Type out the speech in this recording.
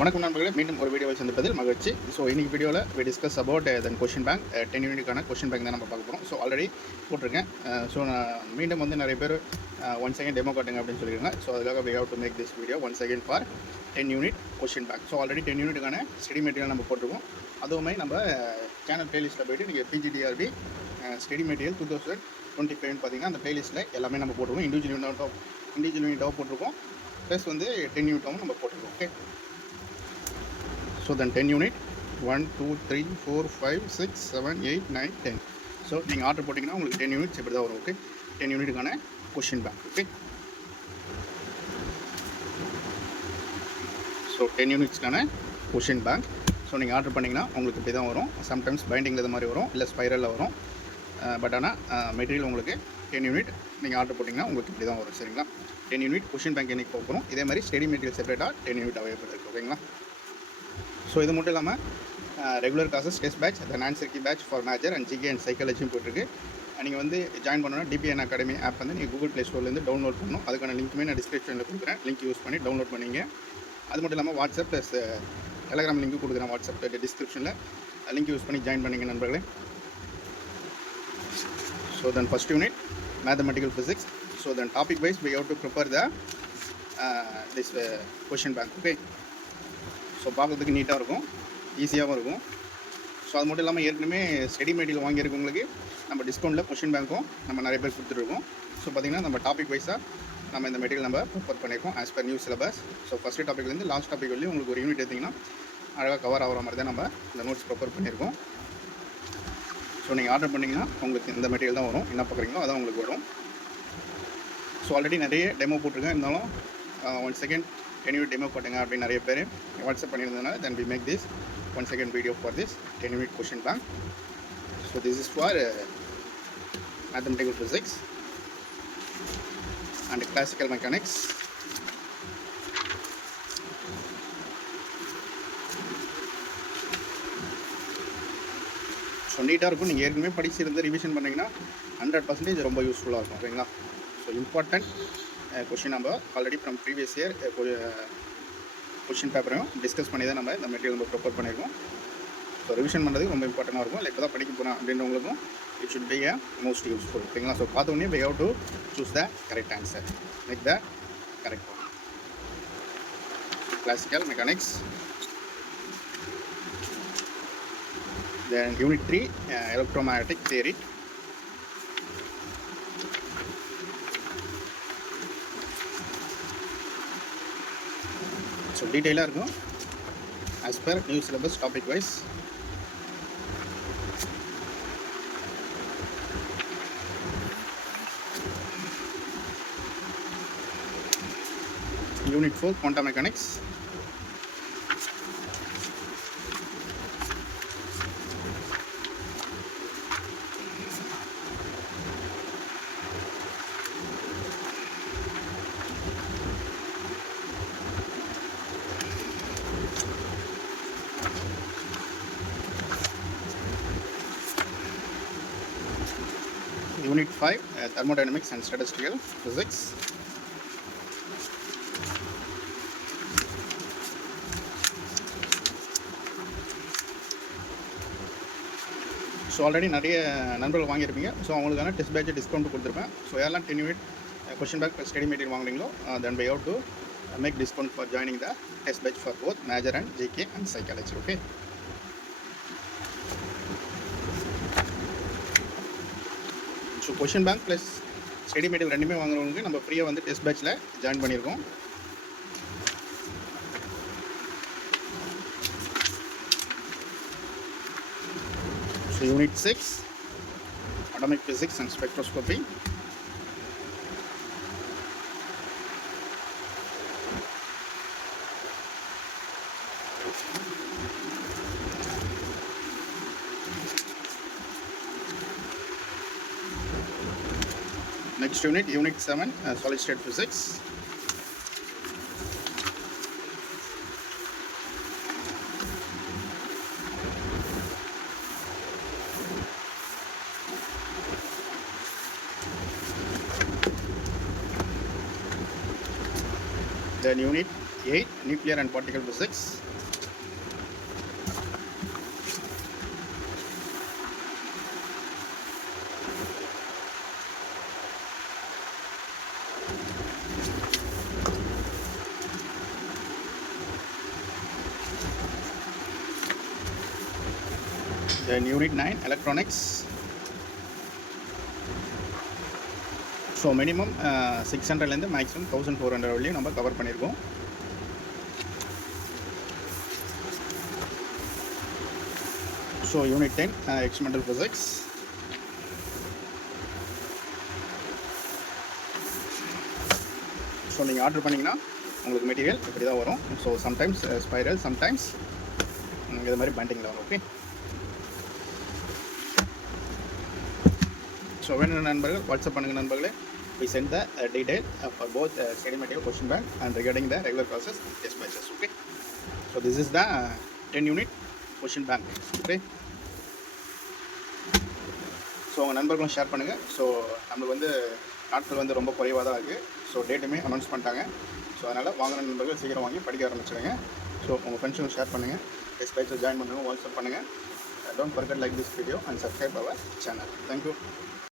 வணக்கம் நண்பர்களே, மீண்டும் ஒரு வீடியோவை சந்திப்பதில் மகிழ்ச்சி. ஸோ இன்னைக்கு வீடியோவில் we discuss about then question bank 10 யூனிட்டுக்கான கொஷின் பேங்க் தான் நம்ம பார்க்க போகிறோம். ஸோ ஆல்ரெடி போட்டிருக்கேன். ஸோ நான் மீண்டும் வந்து நிறைய பேர் ஒன்ஸ் அகைன் டெமோ காட்டுங்க அப்படின்னு சொல்லியிருக்காங்க. ஸோ அதுக்காக we have to make this video once again for 10 unit question bank. So already 10 யூனிட்டுக்கான ஸ்டடி மெட்டீரியல் நம்ம போட்டிருக்கோம். அதுவுமே நம்ம சேனல் பிளேலிஸ்ட்டில் போய்ட்டு நீங்கள் பிஜிடிஆர்பி ஸ்டடி மெட்டீரியல் 2025 பார்த்தீங்கன்னா அந்த பிளேலிஸ்ட்டில் எல்லாமே நம்ம போட்டிருக்கோம். இண்டிவிஜுவல் யூனிட்டாக போட்டிருக்கோம். ப்ளஸ் வந்து 10 யூனிட்டாகவும் நம்ம போட்டிருக்கோம். ஓகே, so then 10 unit 1 2 3 4 5 6 7 8 9 10. ஸோ நீங்கள் ஆர்டர் போட்டிங்கன்னா உங்களுக்கு 10 யூனிட்ஸ் எப்படி தான் வரும். ஓகே, 10 யூனிட்டுக்கான கொஷின் பேங்க். ஓகே, ஸோ 10 யூனிட்ஸ்க்கான கொஷின் பேங்க். ஸோ நீங்கள் ஆர்டர் பண்ணிங்கன்னா உங்களுக்கு இப்படி தான் வரும். சம்டைம்ஸ் பைண்டிங்கில் இது மாதிரி வரும், இல்லை ஸ்பைரலில் வரும். பட் ஆனால் மெட்டீரியல் உங்களுக்கு 10 யூனிட் நீங்கள் ஆர்டர் போட்டிங்கன்னா உங்களுக்கு இப்படி தான் வரும். சரிங்களா, 10 யூனிட் கொஷின் பேங்க் இன்றைக்கி போகிறோம். இதே மாதிரி ஸ்டடி மெட்டீரியல் செப்பரேட்டாக 10 யூனிட் அவைலபிள் இருக்குது. ஓகேங்களா, ஸோ இது மட்டும் இல்லாமல் regular classes, test batch, then answer key batch for major and GK and சைக்காலஜியும் போயிட்டுருக்கு. நீங்கள் வந்து ஜாயின் பண்ணணும்னா டிபிஎன் அகாடமி ஆப் வந்து நீங்கள் கூகுள் ப்ளே ஸ்டோர்லேருந்து டவுன்லோட் பண்ணணும். அதுக்கான லிங்க்குமே நான் டிஸ்கிரிப்ஷனில் கொடுக்குறேன். லிங்க் யூஸ் பண்ணி டவுன்லோட் பண்ணிங்க. அது மட்டும் இல்லாமல் வாட்ஸ்அப் ப்ளஸ் டெலகிராம் லிங்க்கு கொடுக்குறேன். வாட்ஸ்அப் டிஸ்கிரிப்ஷனில் லிங்க் யூஸ் பண்ணி ஜாயின் பண்ணிங்க நண்பர்களே. So then first unit mathematical physics. So then topic wise we have to prepare the this question bank. Okay, so பார்க்குறதுக்கு நீட்டாக இருக்கும், ஈஸியாகவும் இருக்கும். ஸோ அது மட்டும் இல்லாமல் ஏற்கனவே ஸ்டடி மெட்டீரியல் வாங்கியிருக்கவங்களுக்கு நம்ம டிஸ்கவுண்ட்டில் கொஷின் பேங்க்கும் நம்ம நிறைய பேர் கொடுத்துருக்கோம். ஸோ பார்த்திங்கன்னா நம்ம டாபிக் வைஸாக நம்ம இந்த மெட்டீரியல் நம்ம ப்ரிப்பேர் பண்ணியிருக்கோம் as per new syllabus. So first டாப்பிக்லேருந்து லாஸ்ட் டாபிக் வரலையும் உங்களுக்கு ஒரு யூனிட் எடுத்திங்கன்னா அழகாக கவர் ஆகிற மாதிரி தான் நம்ம இந்த நோட்ஸ் ப்ரிப்பேர் பண்ணியிருக்கோம். ஸோ நீங்கள் ஆர்டர் பண்ணிங்கன்னா உங்களுக்கு இந்த மெட்டீரியல் தான் வரும். என்ன பார்க்குறீங்களோ அதான் உங்களுக்கு வரும். ஸோ ஆல்ரெடி நிறைய டெமோ போட்டிருக்கேன். இருந்தாலும் ஒன் செகண்ட் 10 யூனிட் டெமோ போட்டுங்க அப்படின்னு நிறைய பேர் வாட்ஸ்அப் பண்ணியிருந்ததுனால then we make this one second video for this 10 unit question bank. So this is for mathematical physics and classical mechanics. So நீட்டாக இருக்கும். நீங்கள் ஏற்கனவே படிச்சிருந்து ரிவிஷன் பண்ணிங்கன்னா 100% ரொம்ப யூஸ்ஃபுல்லாக இருக்கும். ஓகேங்களா, ஸோ இம்பார்ட்டன்ட் கொஷின் நம்ம already from previous year question பேப்பரையும் டிஸ்கஸ் பண்ணி தான் நம்ம இந்த மெட்டீரியல் நம்ம ப்ரிப்பேர் பண்ணியிருக்கோம். ஸோ ரிவிஷன் பண்ணுறதுக்கு ரொம்ப இம்பார்ட்டண்டாக இருக்கும். இல்லை இப்போ தான் படிக்க போகிறோம் அப்படின்றவங்களுக்கும் it should be a most useful. ஓகேங்களா, ஸோ பார்த்தோன்னே we have to choose the correct answer, make the correct one. Classical mechanics. Then unit 3 electromagnetic theory. So டீட்டெயிலாக இருக்கும் as per new syllabus topic wise. Unit 4 quantum mechanics. Unit 5 thermodynamics and statistical physics. So already நிறைய நண்பர்கள் வாங்கியிருப்பீங்க. So அவங்களுக்கான test batch discount கொடுத்துருப்பேன். So யாரெல்லாம் 10 unit question bank study material வாங்குறீங்களோ then we have to make discount for joining the test batch for both major and GK and psychology. Okay, so question bank plus study material ரெண்டுமே வாங்குறவங்களுக்கு நம்ம ஃப்ரீயாக வந்து டெஸ்ட் பேட்சில் ஜாயின் பண்ணியிருக்கோம். So unit 6 atomic physics and spectroscopy. Next unit, unit 7 solid state physics. Then unit 8 nuclear and particle physics. Then unit 9 electronics. So minimum 600லேருந்து maximum 1400 வரையும் நம்ம கவர் பண்ணியிருக்கோம். So unit 10 experimental physics. So நீங்கள் ஆர்டர் பண்ணிங்கன்னா உங்களுக்கு மெட்டீரியல் இப்படி தான் வரும். ஸோ சம்டைம்ஸ் ஸ்பைரல், சம்டைம்ஸ் இது மாதிரி பண்டிங்கில் வரும். ஓகே, ஸோ வேணும் நண்பர்கள் வாட்ஸ்அப் பண்ணுங்கள் நண்பர்களே. We send the detail for both study material, question bank and regarding the regular process test batches. Okay, so this is the 10 unit question bank. Okay, so உங்கள் நண்பர்களும் ஷேர் பண்ணுங்கள். ஸோ நம்மளுக்கு வந்து நாட்கள் வந்து ரொம்ப குறைவாக தான் இருக்குது. ஸோ டேட்டுமே அனௌன்ஸ் பண்ணிட்டாங்க. ஸோ அதனால் வாங்கின நண்பர்கள் சீக்கிரம் வாங்கி படிக்க ஆரம்பிச்சிடுங்க. ஸோ உங்கள் ஃப்ரெண்ட்ஸுக்கும் ஷேர் பண்ணுங்கள். டெஸ்ட் பேட்சில் ஜாயின் பண்ணுங்கள், வாட்ஸ்அப் பண்ணுங்கள். Don't forget like this video and subscribe our channel. Thank you.